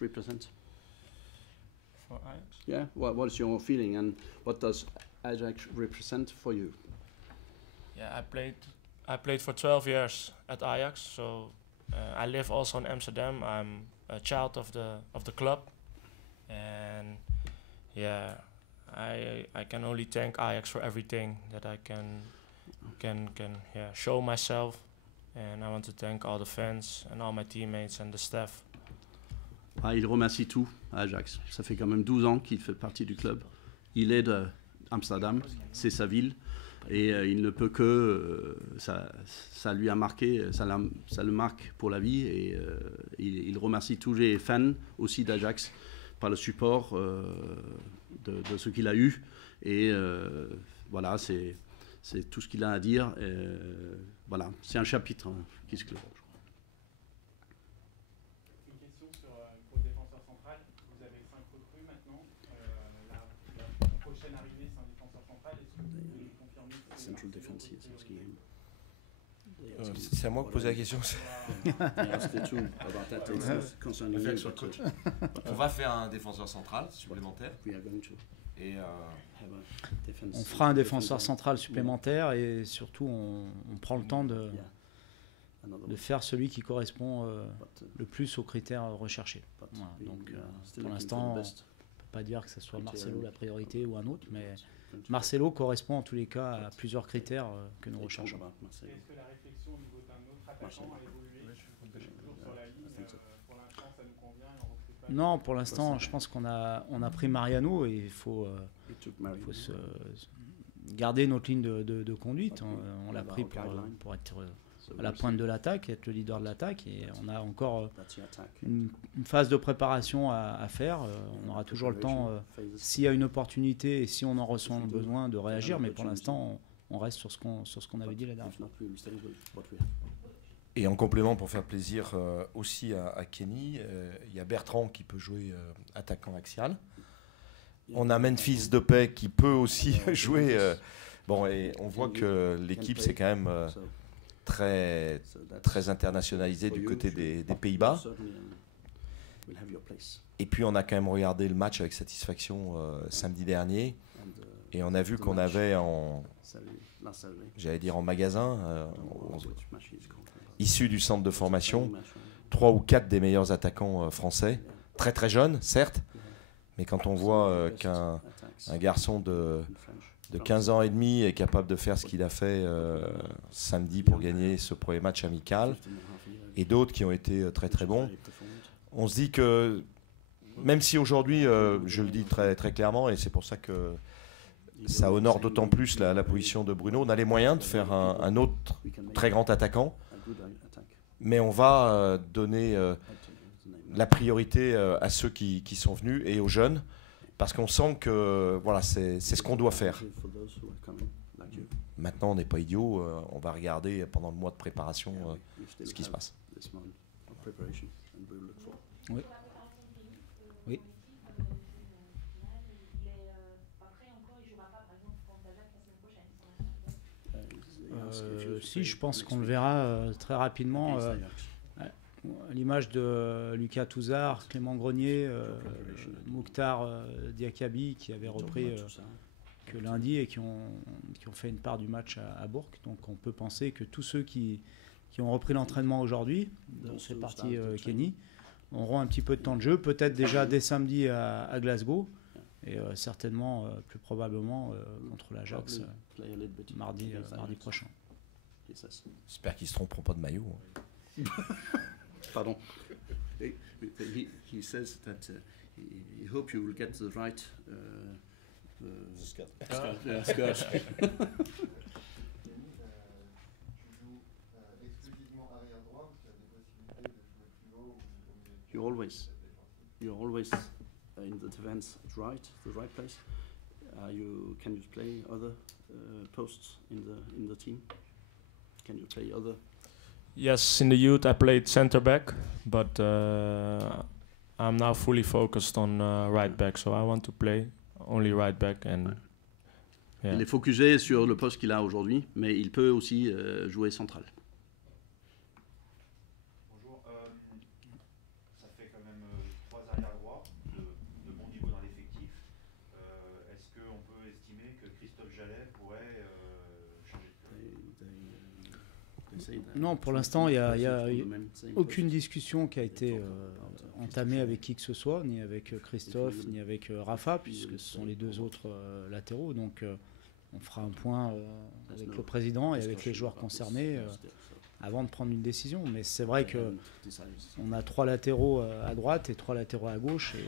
represent? For Ajax? Yeah, what is your feeling and what does Ajax represent for you? Yeah, I played for 12 years at Ajax, so I live also in Amsterdam. I'm a child of the club, and yeah, I can only thank Ajax for everything that I can show myself, and I want to thank all the fans and all my teammates and the staff. Ah, il remercie tout à Ajax. Ça fait quand même 12 ans qu'il fait partie du club. Il est d'Amsterdam, c'est sa ville. Et il ne peut que... ça lui a marqué, ça le marque pour la vie. Et il remercie tous les fans aussi d'Ajax par le support de ce qu'il a eu. Et voilà, c'est tout ce qu'il a à dire. Voilà, c'est un chapitre qui se clôt. C'est à moi de poser la question. On va faire un défenseur central supplémentaire. Et on fera un défenseur central supplémentaire et surtout on prend le temps de faire celui qui correspond le plus aux critères recherchés. Voilà, donc pour l'instant, on ne peut pas dire que ce soit Marcelo la priorité ou un autre, mais Marcelo correspond en tous les cas à plusieurs critères que nous recherchons. Est-ce que la réflexion au niveau d'un autre attaquant a évolué? Toujours sur la ligne, pour l'instant ça nous convient et on recrute pas? Non, pour l'instant je pense qu'on a pris Mariano et il faut garder notre ligne de conduite. On l'a pris pour être à la pointe de l'attaque, être le leader de l'attaque, et on a encore une phase de préparation à faire. On aura toujours le temps, s'il y a une opportunité et si on en ressent le besoin, de réagir, mais pour l'instant on reste sur ce qu'on avait dit la dernière fois. Et en complément, pour faire plaisir aussi à Kenny, il y a Bertrand qui peut jouer attaquant axial. On a Memphis Depay qui peut aussi jouer. Bon, et on voit que l'équipe c'est quand même très internationalisé du côté des Pays-Bas. Et puis on a quand même regardé le match avec satisfaction samedi dernier, et on a vu qu'on avait en magasin, issus du centre de formation, 3 ou 4 des meilleurs attaquants français, très très jeunes certes, mais quand on voit qu'un garçon de 15 ans et demi est capable de faire ce qu'il a fait samedi pour gagner ce premier match amical, et d'autres qui ont été très très bons, on se dit que même si aujourd'hui, je le dis très, très clairement, et c'est pour ça que ça honore d'autant plus la position de Bruno, on a les moyens de faire un autre très grand attaquant, mais on va donner la priorité à ceux qui sont venus et aux jeunes, parce qu'on sent que voilà, c'est ce qu'on doit faire. Maintenant, on n'est pas idiot, on va regarder pendant le mois de préparation ce qui se passe. Oui. Oui. Si, je pense qu'on le verra très rapidement. À l'image de Lucas Touzard, Clément Grenier, Mouktar Diakabi qui avaient repris que lundi et qui ont fait une part du match à Bourg. Donc on peut penser que tous ceux qui ont repris l'entraînement aujourd'hui, dont c'est parti Kenny, auront un petit peu de temps de jeu, peut-être déjà dès samedi à Glasgow, et certainement plus probablement contre l'Ajax mardi prochain. J'espère qu'ils ne se tromperont pas de maillot. Pardon. He says that he hope you will get the right skirt. You're always in the defense the right place. Can you play other posts in the team? Can you play other? Yes, in the youth I played center back, but I'm now fully focused on right back, so I want to play only right back. And yeah. Il est focusé sur le poste qu'il a aujourd'hui, mais il peut aussi jouer central. Bonjour, ça fait quand même 3 Christophe Jallet pourrait changer de club. Non, pour l'instant, il n'y a aucune discussion qui a été entamée avec qui que ce soit, ni avec Christophe, ni avec Rafa, puisque ce sont les deux autres latéraux. Donc, on fera un point avec le président et avec les joueurs concernés avant de prendre une décision. Mais c'est vrai qu'on a 3 latéraux à droite et 3 latéraux à gauche. Et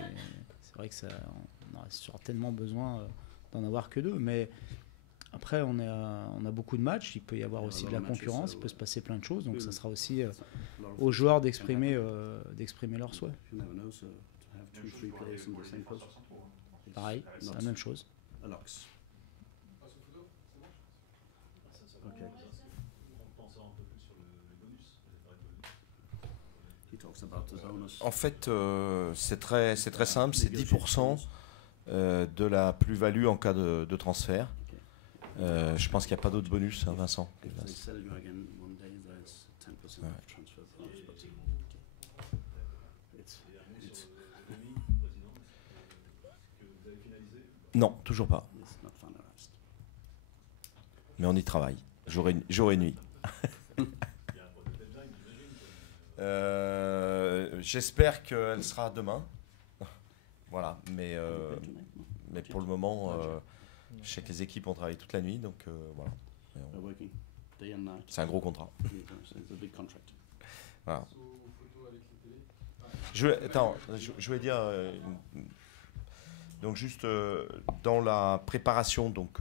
c'est vrai que on aura certainement besoin d'en avoir que 2. Mais après, on a beaucoup de matchs. Il peut y avoir aussi de la concurrence. Il peut se passer plein de choses. Donc, ça sera aussi aux joueurs d'exprimer leurs souhaits. Pareil, c'est la même chose. En fait, c'est très simple, c'est 10% de la plus-value en cas de transfert. Je pense qu'il n'y a pas d'autre bonus, hein, Vincent. Ouais. Non, toujours pas. Mais on y travaille, jour et nuit. J'espère qu'elle sera demain. Voilà, mais pour le moment, je sais que les équipes ont travaillé toute la nuit, donc voilà. C'est un gros contrat. Voilà. Je voulais dire, donc juste dans la préparation donc,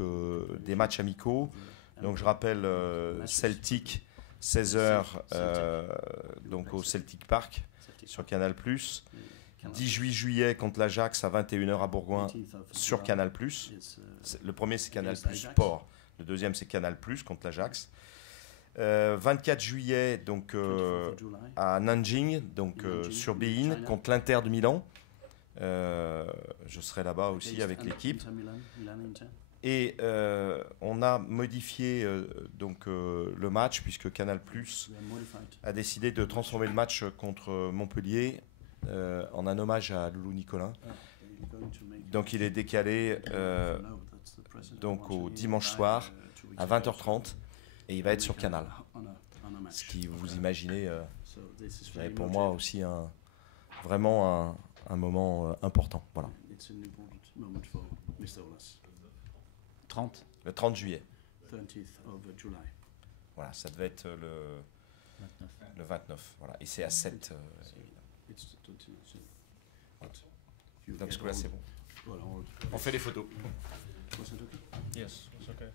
des matchs amicaux, donc je rappelle Celtic, 16h donc au Celtic Park sur Canal+. 18 juillet contre l'Ajax à 21h à Bourgoin sur Canal+. Le premier c'est Canal+ Sport, le deuxième c'est Canal+ contre l'Ajax. 24 juillet donc à Nanjing donc sur Bein contre l'Inter de Milan. Je serai là-bas aussi avec l'équipe. Et on a modifié donc, le match puisque Canal+ a décidé de transformer le match contre Montpellier en un hommage à Loulou Nicolin. Donc il est décalé donc, au dimanche soir à 20h30 et il va être sur Canal. Ce qui, vous imaginez, pour moi aussi vraiment un moment important. Voilà. 30. Le 30 juillet. Voilà, ça devait être le 29. Voilà. Et c'est à 7. Donc ce là c'est bon. On fait les photos. Yes, it's okay.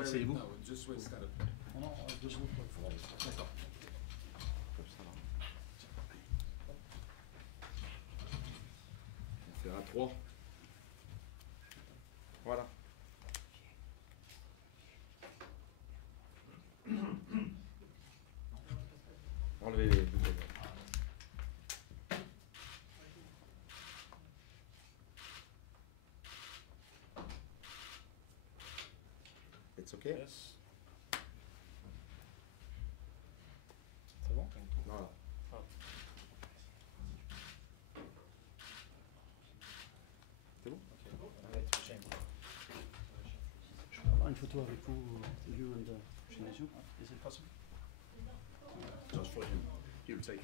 Asseyez-vous. On fera 3. Voilà. Enlevez les bouteilles. It's okay? Yes. C'est bon? Voilà. C'est bon? Je peux avoir une photo avec vous, you and Shinaju? Is it possible? Just for him. You'll take.